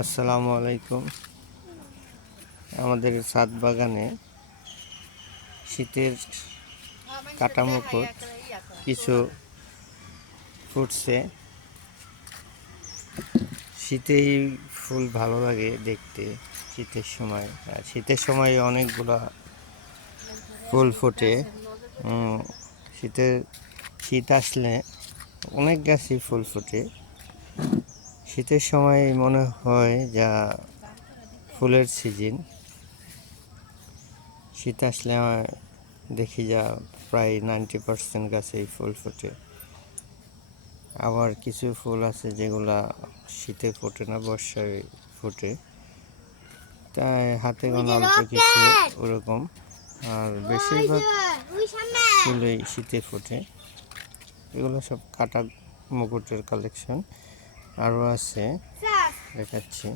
আসসালামু আলাইকুম। আমাদের ছাদ বাগানে শীতের কাটা মুকুট কিছু ফুটছে। শীতেই ফুল ভালো লাগে দেখতে শীতের সময়। আর শীতের সময় অনেকগুলা ফুল ফোটে। শীত আসলে অনেক গাছই ফুল ফোটে। শীতের সময় মনে হয় যা ফুলের সিজন। শীত আসলে দেখি যা প্রায় 90% গাছেই ফুল ফোটে। আবার কিছু ফুল আছে যেগুলা শীতে ফোটে না, বর্ষায় ফোটে। তাই হাতে গোনা অল্প কিছু ওরকম। আর বেশিরভাগ ফুলই শীতে ফোটে। এগুলো সব কাটা মুকুটের কালেকশন। আরও আছে, দেখাচ্ছি।